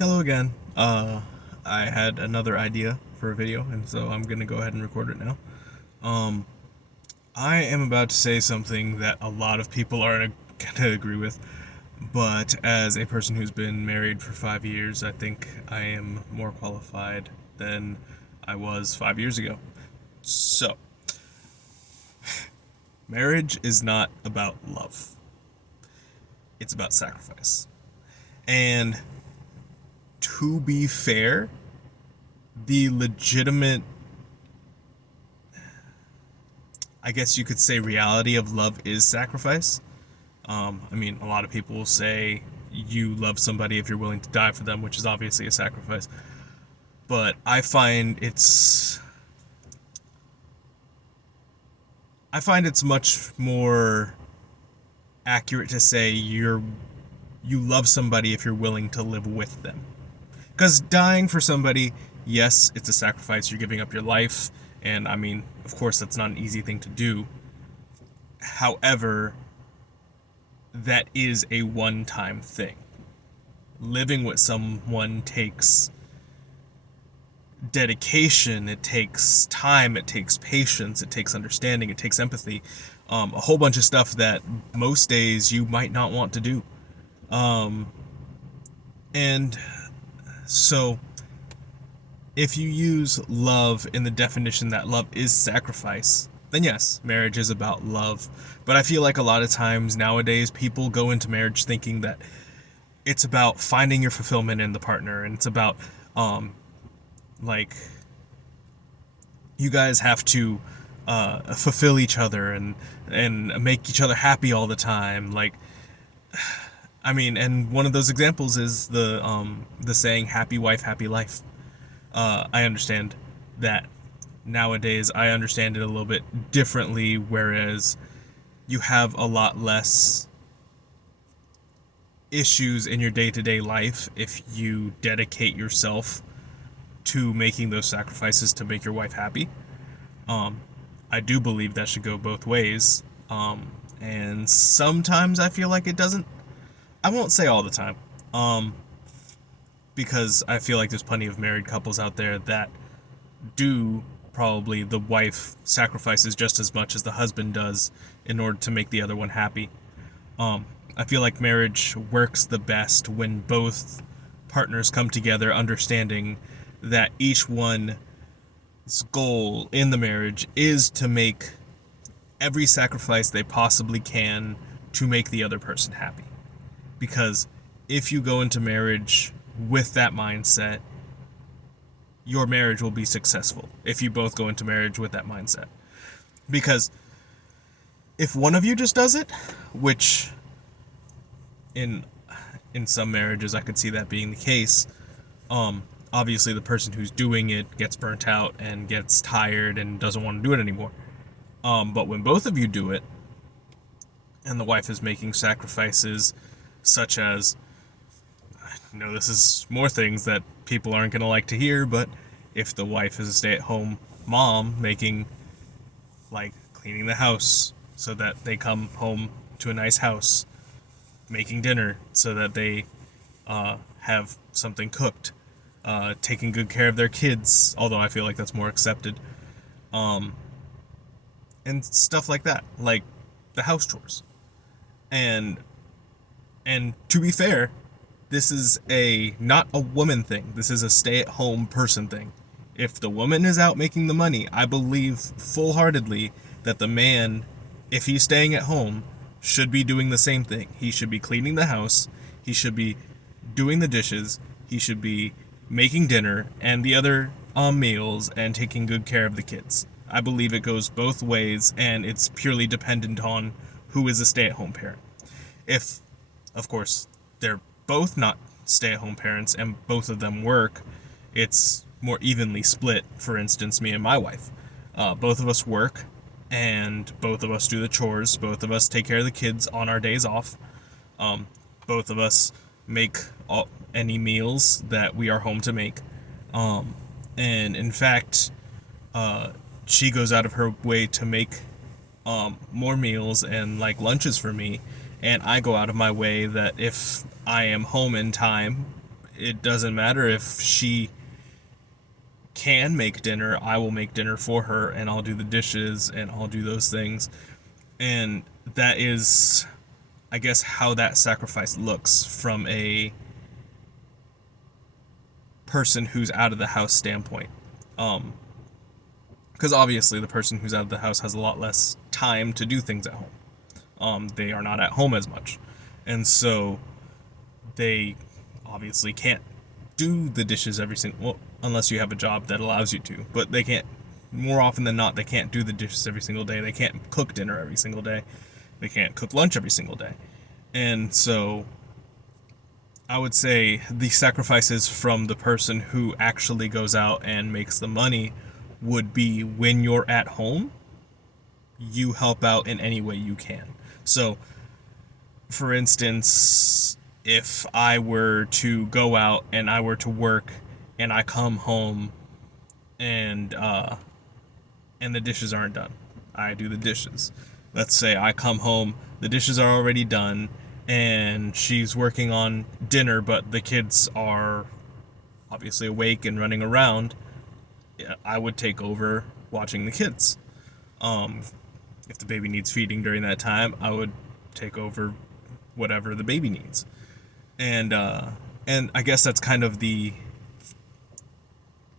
Hello again. I had another idea for a video, and so I'm gonna go ahead and record it now. Um, I am about to say something that a lot of people aren't gonna agree with, but as a person who's been married for 5 years, I think I am more qualified than I was 5 years ago. So, marriage is not about love, it's about sacrifice. And to be fair, the legitimate, I guess you could say, reality of love is sacrifice. I mean, a lot of people will say you love somebody if you're willing to die for them, which is obviously a sacrifice. But I find it's much more accurate to say you love somebody if you're willing to live with them. Because dying for somebody, yes, it's a sacrifice. You're giving up your life, and I mean, of course, that's not an easy thing to do. However, that is a one-time thing. Living with someone takes dedication, it takes time, it takes patience, it takes understanding, it takes empathy, a whole bunch of stuff that most days you might not want to do. And so, if you use love in the definition that love is sacrifice, then yes, marriage is about love. But I feel like a lot of times nowadays people go into marriage thinking that it's about finding your fulfillment in the partner, and it's about like you guys have to fulfill each other and make each other happy all the time. Like, I mean, and one of those examples is the saying "happy wife, happy life." I understand that nowadays. I understand it a little bit differently, whereas you have a lot less issues in your day-to-day life if you dedicate yourself to making those sacrifices to make your wife happy. Um, I do believe that should go both ways. And sometimes I feel like it doesn't. I won't say all the time. Um, because I feel like there's plenty of married couples out there that do, probably the wife sacrifices just as much as the husband does in order to make the other one happy. I feel like marriage works the best when both partners come together understanding that each one's goal in the marriage is to make every sacrifice they possibly can to make the other person happy. Because if you go into marriage with that mindset, your marriage will be successful if you both go into marriage with that mindset. Because if one of you just does it, which in in some marriages I could see that being the case, obviously the person who's doing it gets burnt out and gets tired and doesn't want to do it anymore. But when both of you do it, and the wife is making sacrifices such as, I know this is more things that people aren't going to like to hear, but if the wife is a stay-at-home mom, making, like, cleaning the house so that they come home to a nice house, making dinner so that they have something cooked, taking good care of their kids, although I feel like that's more accepted, and stuff like that, like the house chores. And and to be fair, this is a not a woman thing. This is a stay-at-home person thing. If the woman is out making the money, I believe full-heartedly that the man, if he's staying at home, should be doing the same thing. He should be cleaning the house, he should be doing the dishes, he should be making dinner and the other meals and taking good care of the kids. I believe it goes both ways, and it's purely dependent on who is a stay-at-home parent. If, of course, they're both not stay-at-home parents and both of them work, it's more evenly split. For instance, me and my wife, both of us work, and both of us do the chores. Both of us take care of the kids on our days off. Both of us make any meals that we are home to make. And in fact, she goes out of her way to make more meals and like lunches for me, and I go out of my way that if I am home in time, it doesn't matter if she can make dinner, I will make dinner for her and I'll do the dishes and I'll do those things. And that is, I guess, how that sacrifice looks from a person who's out of the house standpoint. Because obviously the person who's out of the house has a lot less time to do things at home. They are not at home as much. And so they obviously can't do the dishes every single, well, unless you have a job that allows you to, but they can't, more often than not, they can't do the dishes every single day. They can't cook dinner every single day. They can't cook lunch every single day. And so I would say the sacrifices from the person who actually goes out and makes the money would be when you're at home, you help out in any way you can. So, for instance, if I were to go out and I were to work and I come home and the dishes aren't done, I do the dishes. Let's say I come home, the dishes are already done, and she's working on dinner, but the kids are obviously awake and running around. I would take over watching the kids. If the baby needs feeding during that time, I would take over whatever the baby needs. And I guess that's kind of the,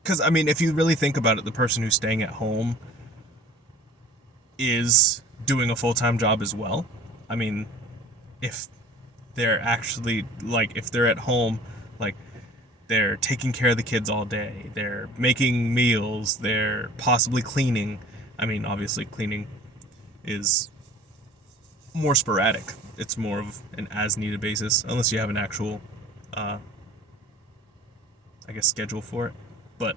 because I mean, if you really think about it, the person who's staying at home is doing a full-time job as well. I mean, if they're actually, like, if they're at home, like, they're taking care of the kids all day, they're making meals, they're possibly cleaning. I mean, obviously cleaning is more sporadic. It's more of an as-needed basis, unless you have an actual, I guess, schedule for it. But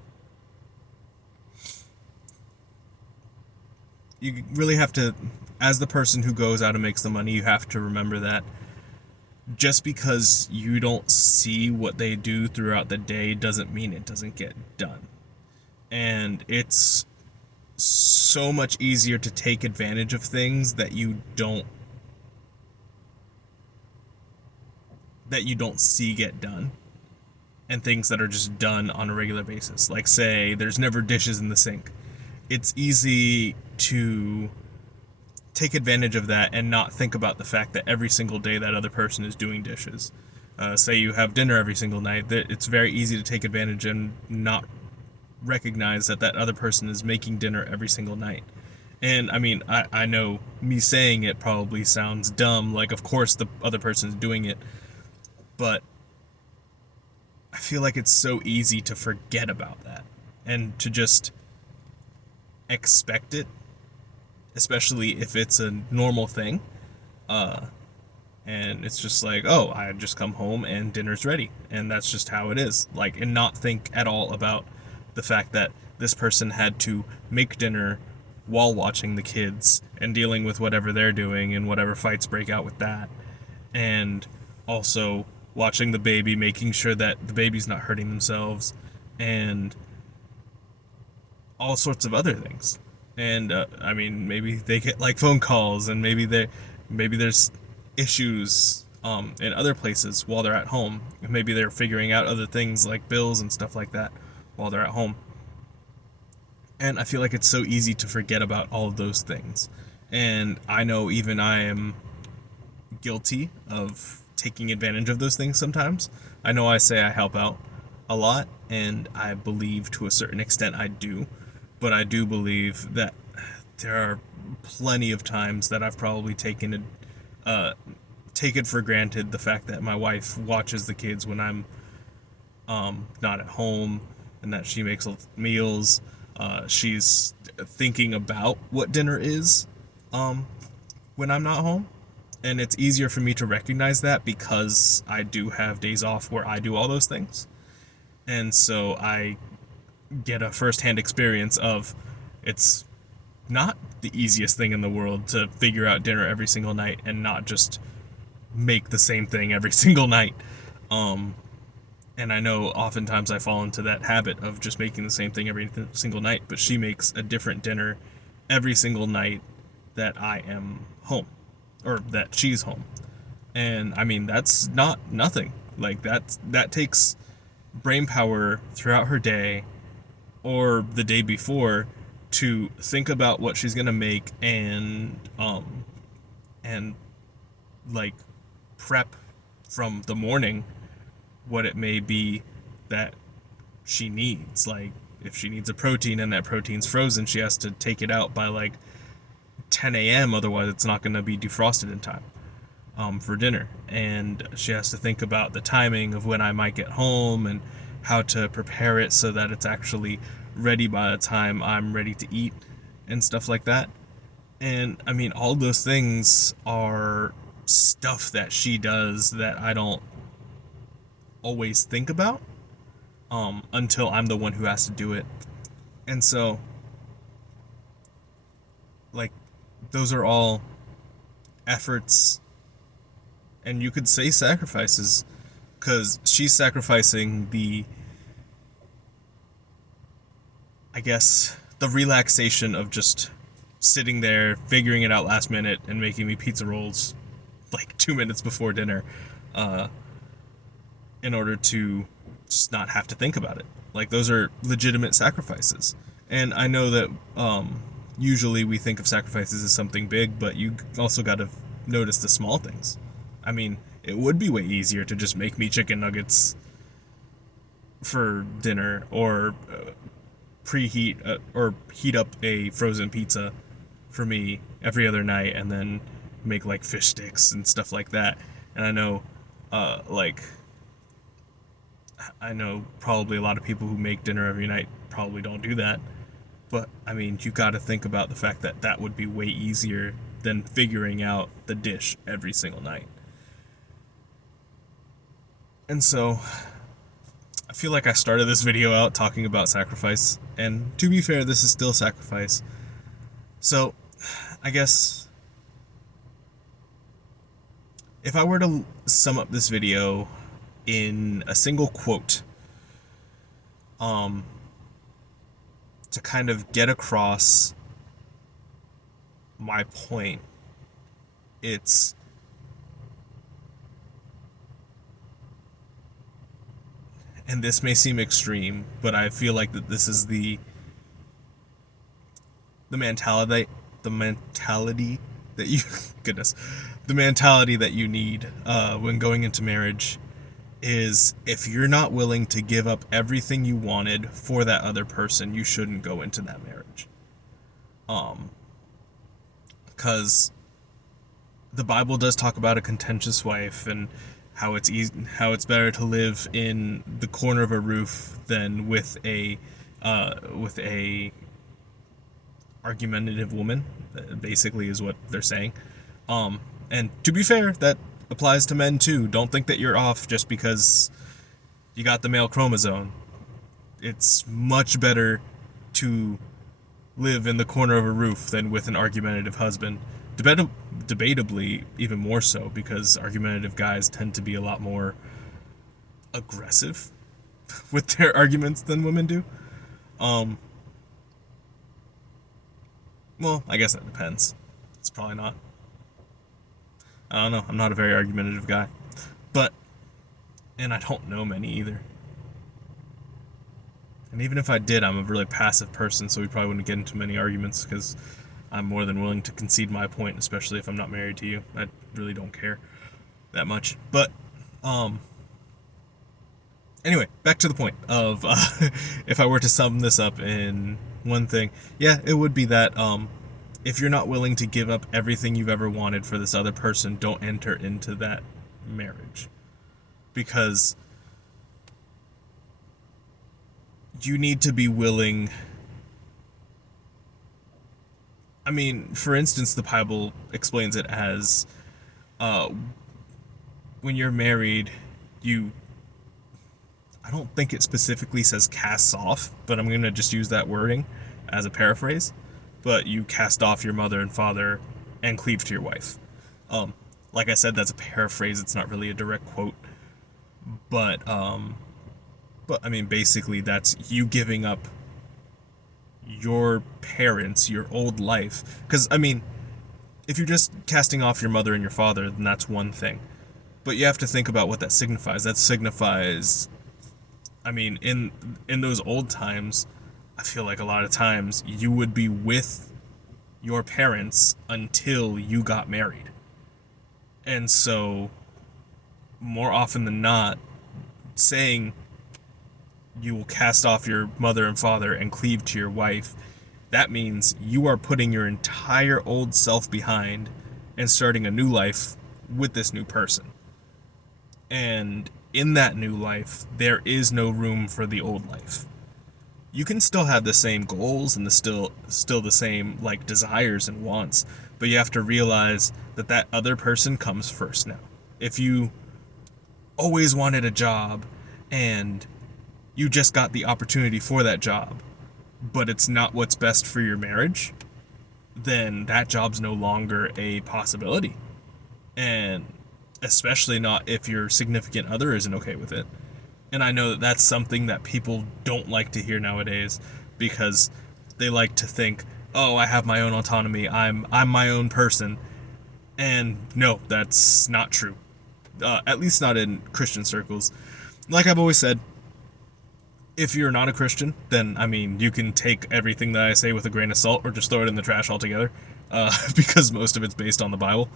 you really have to, as the person who goes out and makes the money, you have to remember that just because you don't see what they do throughout the day doesn't mean it doesn't get done. And it's so much easier to take advantage of things that you don't see get done, and things that are just done on a regular basis. Like, say there's never dishes in the sink. It's easy to take advantage of that and not think about the fact that every single day that other person is doing dishes. Say you have dinner every single night, that it's very easy to take advantage and not recognize that that other person is making dinner every single night. And I mean, I know me saying it probably sounds dumb, like of course the other person's doing it, but I feel like it's so easy to forget about that and to just expect it, especially if it's a normal thing. And it's just like, oh, I just come home and dinner's ready, and that's just how it is. Like, and not think at all about the fact that this person had to make dinner while watching the kids and dealing with whatever they're doing and whatever fights break out with that, and also watching the baby, making sure that the baby's not hurting themselves, and all sorts of other things. And I mean, maybe they get like phone calls, and maybe there's issues in other places while they're at home. Maybe they're figuring out other things like bills and stuff like that while they're at home. And I feel like it's so easy to forget about all of those things. And I know even I am guilty of taking advantage of those things sometimes. I know I say I help out a lot, and I believe to a certain extent I do, but I do believe that there are plenty of times that I've probably taken for granted the fact that my wife watches the kids when I'm not at home, and that she makes meals. She's thinking about what dinner is when I'm not home. And it's easier for me to recognize that because I do have days off where I do all those things. And so I get a first-hand experience of it's not the easiest thing in the world to figure out dinner every single night and not just make the same thing every single night. And I know oftentimes I fall into that habit of just making the same thing every single night, but she makes a different dinner every single night that I am home, or that she's home. And I mean, that's not nothing. Like, that takes brain power throughout her day or the day before to think about what she's gonna make and like prep from the morning what it may be that she needs. Like if she needs a protein and that protein's frozen, she has to take it out by like 10 a.m. Otherwise, it's not going to be defrosted in time for dinner. And she has to think about the timing of when I might get home and how to prepare it so that it's actually ready by the time I'm ready to eat and stuff like that. And I mean, all those things are stuff that she does that I don't always think about until I'm the one who has to do it. And so, like, those are all efforts, and you could say sacrifices, because she's sacrificing the, I guess, the relaxation of just sitting there, figuring it out last minute, and making me pizza rolls like 2 minutes before dinner in order to just not have to think about it. Like, those are legitimate sacrifices. And I know that usually we think of sacrifices as something big, but you also got to notice the small things. I mean, it would be way easier to just make me chicken nuggets for dinner, or preheat or heat up a frozen pizza for me every other night, and then make like fish sticks and stuff like that. And I know, like, I know probably a lot of people who make dinner every night probably don't do that. But I mean, you got to think about the fact that that would be way easier than figuring out the dish every single night. And so, I feel like I started this video out talking about sacrifice, and to be fair, this is still sacrifice. So, I guess if I were to sum up this video in a single quote, to kind of get across my point, it's and this may seem extreme, but I feel like that this is the mentality that you goodness, the mentality that you need when going into marriage is, if you're not willing to give up everything you wanted for that other person, you shouldn't go into that marriage. Because the Bible does talk about a contentious wife, and how it's better to live in the corner of a roof than with a argumentative woman. Basically, is what they're saying. And to be fair, that applies to men too. Don't think that you're off just because you got the male chromosome. It's much better to live in the corner of a roof than with an argumentative husband. Debatably, even more so, because argumentative guys tend to be a lot more aggressive with their arguments than women do. Well, I guess that depends. It's probably not. I don't know. I'm not a very argumentative guy. And I don't know many either. And even if I did, I'm a really passive person, so we probably wouldn't get into many arguments, because I'm more than willing to concede my point, especially if I'm not married to you. I really don't care that much. But, anyway, back to the point of, if I were to sum this up in one thing, yeah, it would be that, if you're not willing to give up everything you've ever wanted for this other person, don't enter into that marriage. Because you need to be willing. I mean, for instance, the Bible explains it as, when you're married, I don't think it specifically says casts off, but I'm going to just use that wording as a paraphrase. But you cast off your mother and father and cleave to your wife. Like I said, that's a paraphrase. It's not really a direct quote. But I mean, basically, that's you giving up your parents, your old life. Because, I mean, if you're just casting off your mother and your father, then that's one thing. But you have to think about what that signifies. That signifies I mean, in those old times, I feel like a lot of times you would be with your parents until you got married. And so, more often than not, saying you will cast off your mother and father and cleave to your wife, that means you are putting your entire old self behind and starting a new life with this new person. And in that new life, there is no room for the old life. You can still have the same goals and still the same like desires and wants, but you have to realize that that other person comes first now. If you always wanted a job and you just got the opportunity for that job, but it's not what's best for your marriage, then that job's no longer a possibility. And especially not if your significant other isn't okay with it. And I know that that's something that people don't like to hear nowadays because they like to think, "Oh, I have my own autonomy. I'm my own person." And no, that's not true. At least not in Christian circles. Like I've always said, if you're not a Christian, then I mean, you can take everything that I say with a grain of salt or just throw it in the trash altogether, because most of it's based on the Bible.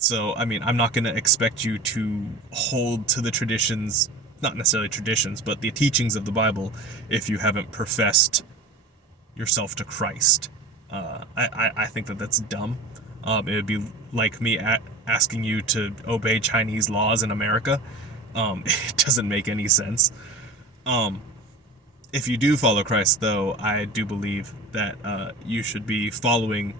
So, I mean, I'm not going to expect you to hold to the traditions, not necessarily traditions, but the teachings of the Bible if you haven't professed yourself to Christ. I think that that's dumb. It would be like me asking you to obey Chinese laws in America. It doesn't make any sense. If you do follow Christ, though, I do believe that you should be following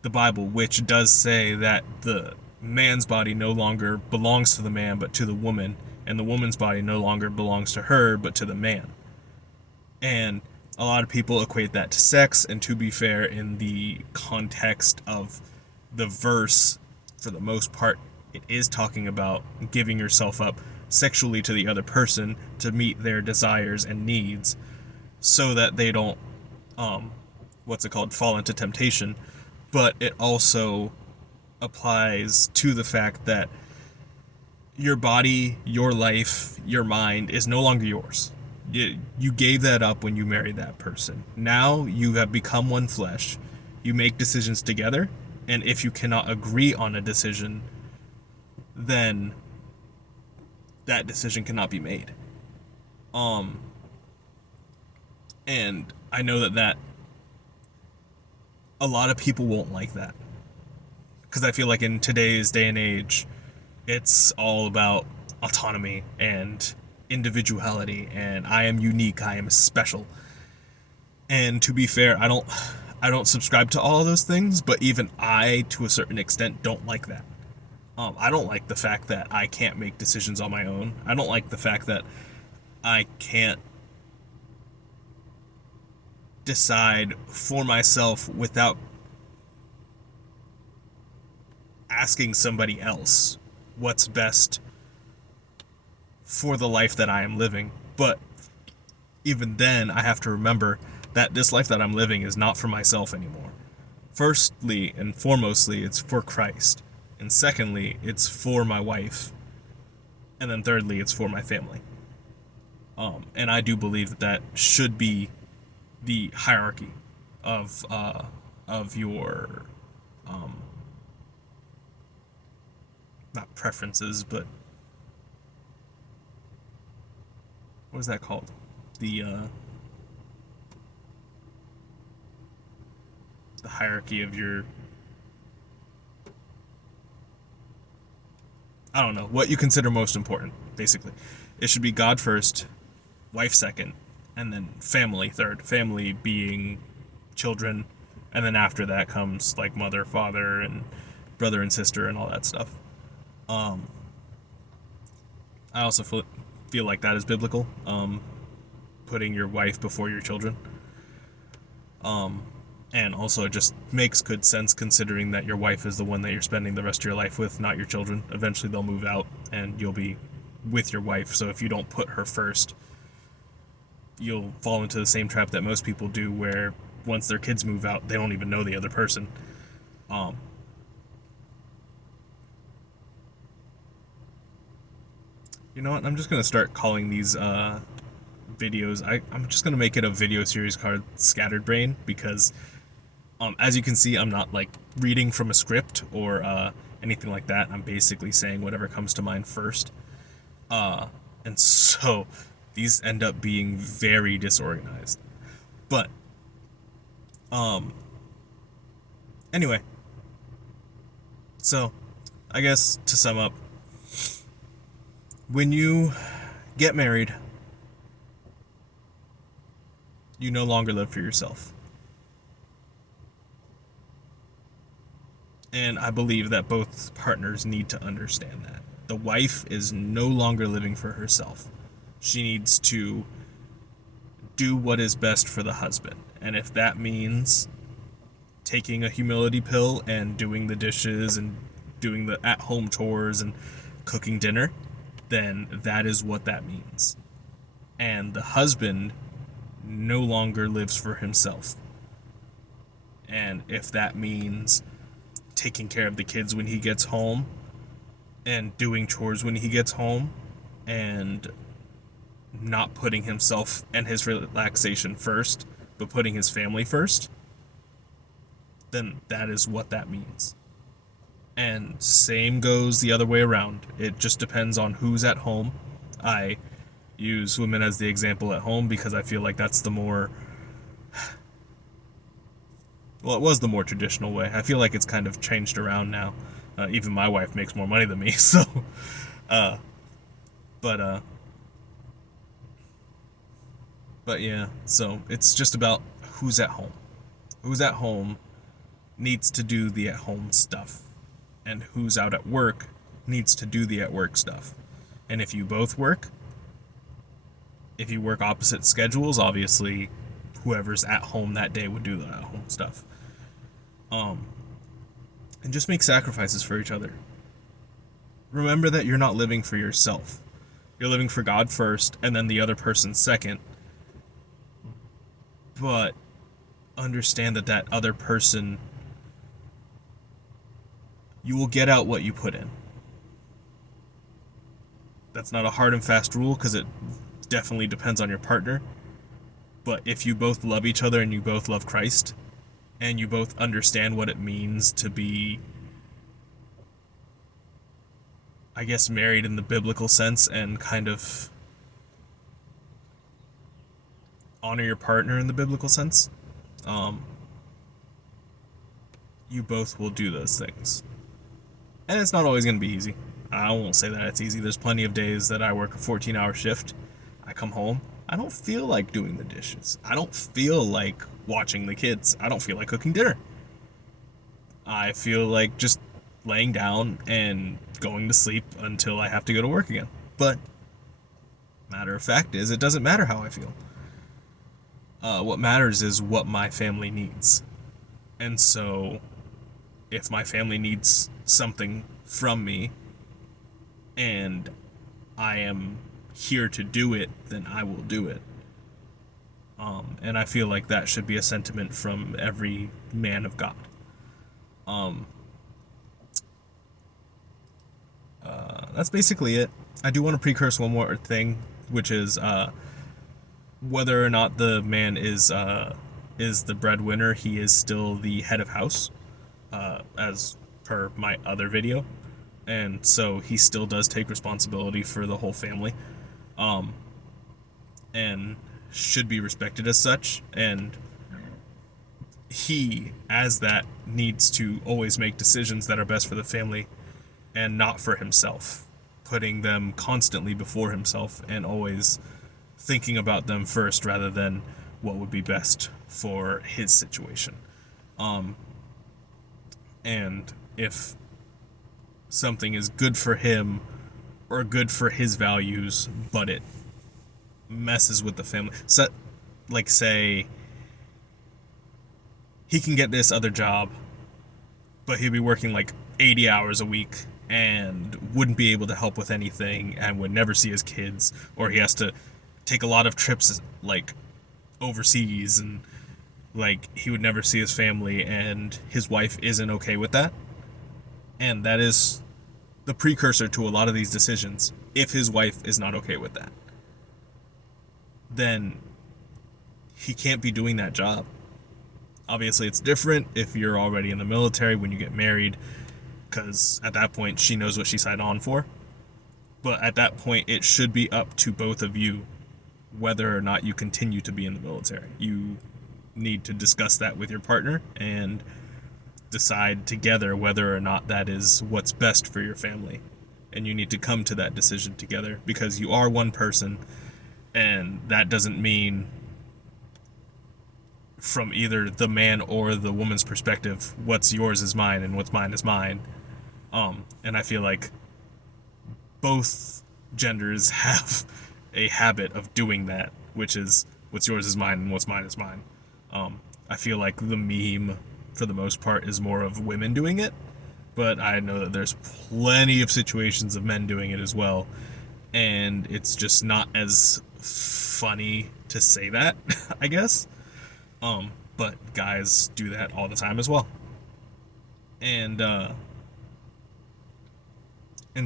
the Bible, which does say that the man's body no longer belongs to the man but to the woman, and the woman's body no longer belongs to her but to the man. And a lot of people equate that to sex, and to be fair, in the context of the verse, for the most part, it is talking about giving yourself up sexually to the other person to meet their desires and needs so that they don't, fall into temptation. But it also applies to the fact that your body, your life, your mind is no longer yours. You gave that up when you married that person. Now you have become one flesh. You make decisions together, and if you cannot agree on a decision, then that decision cannot be made. And I know that a lot of people won't like that. Because I feel like in today's day and age, it's all about autonomy and individuality, and I am unique, I am special. And to be fair, I don't subscribe to all of those things, but even I, to a certain extent, don't like that. I don't like the fact that I can't make decisions on my own. I don't like the fact that I can't decide for myself without asking somebody else what's best for the life that I am living. But even then, I have to remember that this life that I'm living is not for myself anymore. Firstly and foremostly, it's for Christ. And secondly, it's for my wife. And then thirdly, it's for my family. And I do believe that should be the hierarchy of your not preferences, but what is that called? The hierarchy of your, I don't know, what you consider most important, basically. It should be God first, wife second, and then family third. Family being children, and then after that comes like mother, father, and brother and sister, and all that stuff. I also feel like that is biblical. Putting your wife before your children. And also, it just makes good sense considering that your wife is the one that you're spending the rest of your life with, not your children. Eventually, they'll move out, and you'll be with your wife. So if you don't put her first, you'll fall into the same trap that most people do, where once their kids move out, they don't even know the other person. You know what? I'm just gonna start calling these videos. I'm just gonna make it a video series called Scattered Brain because, as you can see, I'm not like reading from a script or anything like that. I'm basically saying whatever comes to mind first. And so these end up being very disorganized. But um, anyway, so I guess to sum up, when you get married, you no longer live for yourself. And I believe that both partners need to understand that. The wife is no longer living for herself. She needs to do what is best for the husband. And if that means taking a humility pill and doing the dishes and doing the at home chores and cooking dinner, then that is what that means. And the husband no longer lives for himself. And if that means taking care of the kids when he gets home and doing chores when he gets home and not putting himself and his relaxation first, but putting his family first, then that is what that means. And same goes the other way around. It just depends on who's at home. I use women as the example at home because I feel like that's the more, well, it was the more traditional way. I feel like it's kind of changed around now. Even my wife makes more money than me, so uh but but yeah, so it's just about who's at home. Who's at home needs to do the at home stuff, and who's out at work needs to do the at work stuff. And if you both work, if you work opposite schedules, obviously whoever's at home that day would do the at home stuff. Um, and just make sacrifices for each other. Remember that you're not living for yourself. You're living for God first, and then the other person second. But understand that that other person, you will get out what you put in. That's not a hard and fast rule because it definitely depends on your partner. But if you both love each other and you both love Christ, and you both understand what it means to be, I guess, married in the biblical sense and kind of honor your partner in the biblical sense, um, you both will do those things. And it's not always going to be easy. I won't say that it's easy. There's plenty of days that I work a 14-hour shift. I come home. I don't feel like doing the dishes. I don't feel like watching the kids. I don't feel like cooking dinner. I feel like just laying down and going to sleep until I have to go to work again. But matter of fact is, it doesn't matter how I feel. What matters is what my family needs. And so, if my family needs something from me and I am here to do it, then I will do it. And I feel like that should be a sentiment from every man of God. Um, that's basically it. I do want to precurse one more thing, which is whether or not the man is the breadwinner, he is still the head of house, as per my other video, and so he still does take responsibility for the whole family, um, and should be respected as such. And he, as that, needs to always make decisions that are best for the family and not for himself, putting them constantly before himself and always thinking about them first rather than what would be best for his situation. Um, and if something is good for him or good for his values, but it messes with the family, so, like, say he can get this other job, but he'll be working like 80 hours a week and wouldn't be able to help with anything and would never see his kids, or he has to take a lot of trips like overseas, and like he would never see his family, and his wife isn't okay with that, and that is the precursor to a lot of these decisions. If his wife is not okay with that, then he can't be doing that job. Obviously, it's different if you're already in the military when you get married, because at that point, she knows what she signed on for. But at that point, it should be up to both of you whether or not you continue to be in the military. You need to discuss that with your partner and decide together whether or not that is what's best for your family. And you need to come to that decision together because you are one person, and that doesn't mean from either the man or the woman's perspective, what's yours is mine and what's mine is mine. And I feel like both genders have a habit of doing that, which is what's yours is mine and what's mine is mine. I feel like the meme, for the most part, is more of women doing it, but I know that there's plenty of situations of men doing it as well, and it's just not as funny to say that, I guess. But guys do that all the time as well. And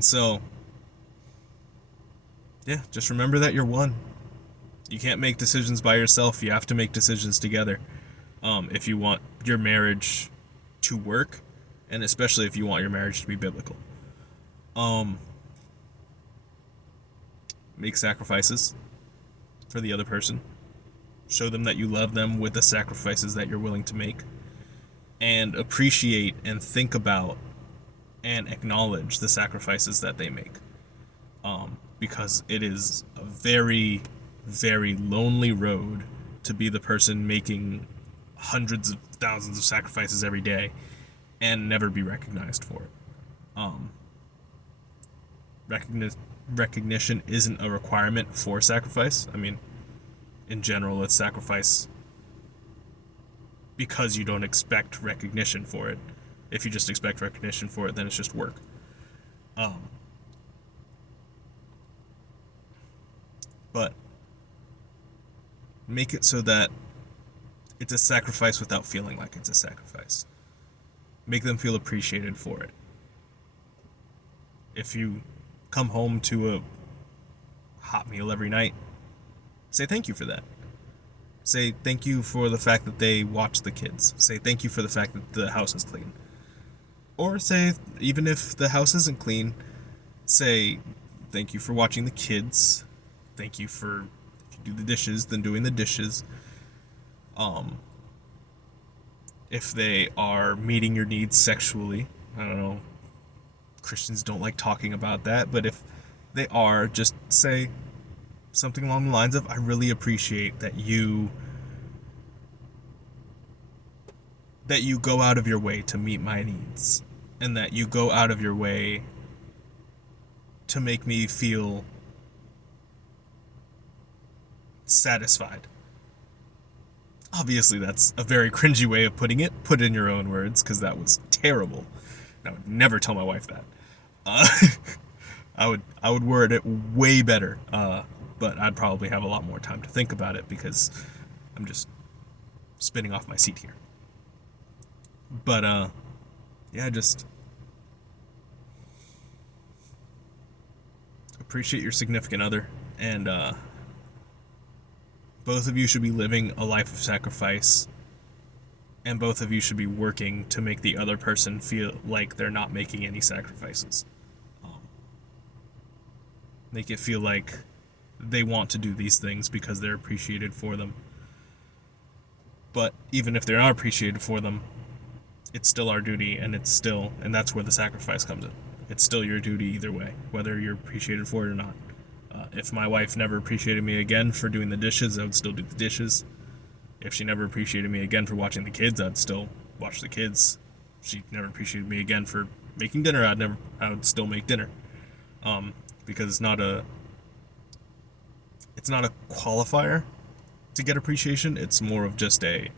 so yeah, just remember that you're one. You can't make decisions by yourself. You have to make decisions together. If you want your marriage to work, and especially if you want your marriage to be biblical. Make sacrifices for the other person. Show them that you love them with the sacrifices that you're willing to make. And appreciate and think about and acknowledge the sacrifices that they make. Because it is a very, very lonely road to be the person making hundreds of thousands of sacrifices every day and never be recognized for it. Recognition isn't a requirement for sacrifice. I mean, in general, it's sacrifice because you don't expect recognition for it. If you just expect recognition for it, then it's just work. But make it so that it's a sacrifice without feeling like it's a sacrifice. Make them feel appreciated for it. If you come home to a hot meal every night, say thank you for that. Say thank you for the fact that they watch the kids. Say thank you for the fact that the house is clean. Or say, even if the house isn't clean, say thank you for watching the kids. Thank you for, if you do the dishes, then doing the dishes. If they are meeting your needs sexually, I don't know, Christians don't like talking about that, but if they are, just say something along the lines of, I really appreciate that you go out of your way to meet my needs, and that you go out of your way to make me feel satisfied. Obviously, that's a very cringy way of putting it. Put it in your own words, because that was terrible. I would never tell my wife that. I would word it way better, but I'd probably have a lot more time to think about it because I'm just spinning off my seat here. But yeah, just appreciate your significant other, and both of you should be living a life of sacrifice, and both of you should be working to make the other person feel like they're not making any sacrifices. Make it feel like they want to do these things because they're appreciated for them. But even if they're not appreciated for them, it's still our duty, and that's where the sacrifice comes in. It's still your duty either way, whether you're appreciated for it or not. If my wife never appreciated me again for doing the dishes, I would still do the dishes. If she never appreciated me again for watching the kids, I'd still watch the kids. If she never appreciated me again for making dinner, I would still make dinner. Because it's not a qualifier to get appreciation. It's more of just a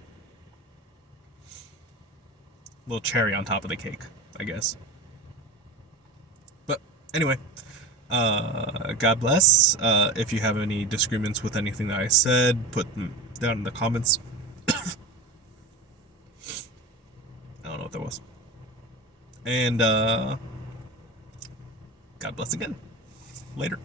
little cherry on top of the cake, I guess. But anyway, God bless. If you have any disagreements with anything that I said, put them down in the comments. I don't know what that was. And God bless again. Later.